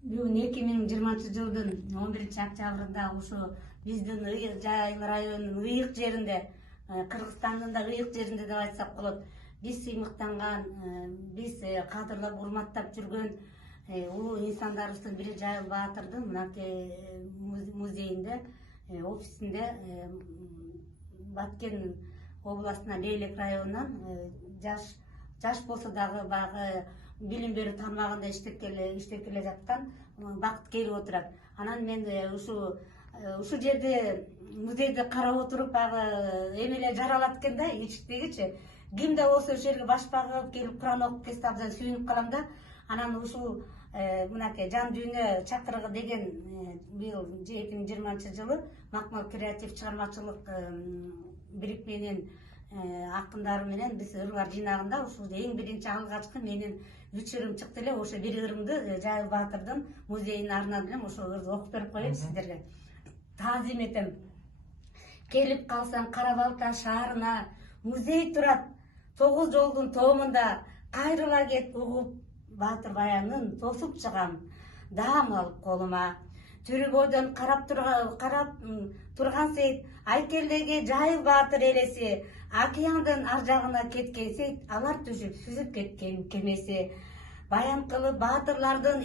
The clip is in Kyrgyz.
Бүгүн 2020 жылдын 11 октябрында ушу биздин Жайыл районунун ыйык жеринде, Кыргызстандын да ыйык жеринде деп айтсак болот, биз сыймыктанган, биз кадырлап урматтап жүргөн улуу инсандарыбыздын бири Жайыл Баатырдын мынакей музейинде, офисинде Баткен областына Лейлек районунан жаш болсо дагы баягы билим берүү тармагында иштеп келе жаткан Бакыт келип отурат. Анан мен ушу жерде музейди карап отуруп баягы эмеле жаралат экен да, ичиктегичи. Кимде болсо ошол жерге баш багып келип Куран окуп кетсе абдан сүйүнүп калам да. Анан ушул мынакей жан дүйнө чакырыгы деген быйыл 2020 жылы Макмал креатив чыгармачылык бирикменин акындары менен биз ырлар жыйнагында ушул эң биринчи алгачкы менин 3 ырым чыкты эле. Ошо бир ырымды Жайыл Баатырдын музейине арнадым элем. Ошол ырды окуп берип коеюн сиздерге. Таазим этем. Келип калсаң Кара Балта шаарына, музей турат 9 жолдун тоомунда. Кайрыла кет угуп Баатыр баянын, тосуп чыгам даам алып колума. Түрү бойдон карап турган сейт, Айкелдеги Жайыл Баатыр элеси, океандын ар жагына кеткен сейт, алар түшүп сүзүп кеткен кемеси. Баян кылып баатырлардын